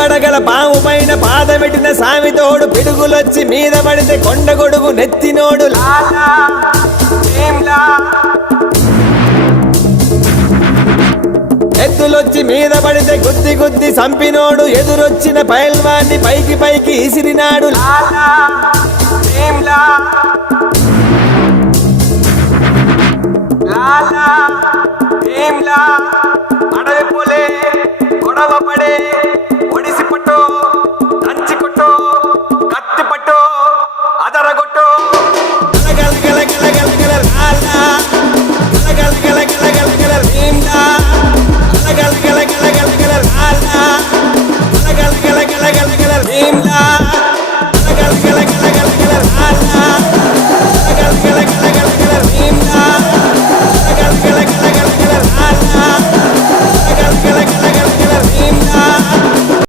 పడగల పాము పైన పాదమెట్టిన సామితోడు పిడుగులొచ్చి మీద పడితే కొండ గొడుగు నెత్తినోడు లాలా భీమ్లా. ఎద్దులొచ్చి మీద పడితే గుద్ది గుద్ది సంపినోడు ఎదురొచ్చిన పైల్వాన్ని పైకి పైకి ఇసిరినాడు లాలా భీమ్లా. లాలా భీమ్లా. అడవి పులే గొడవ పడే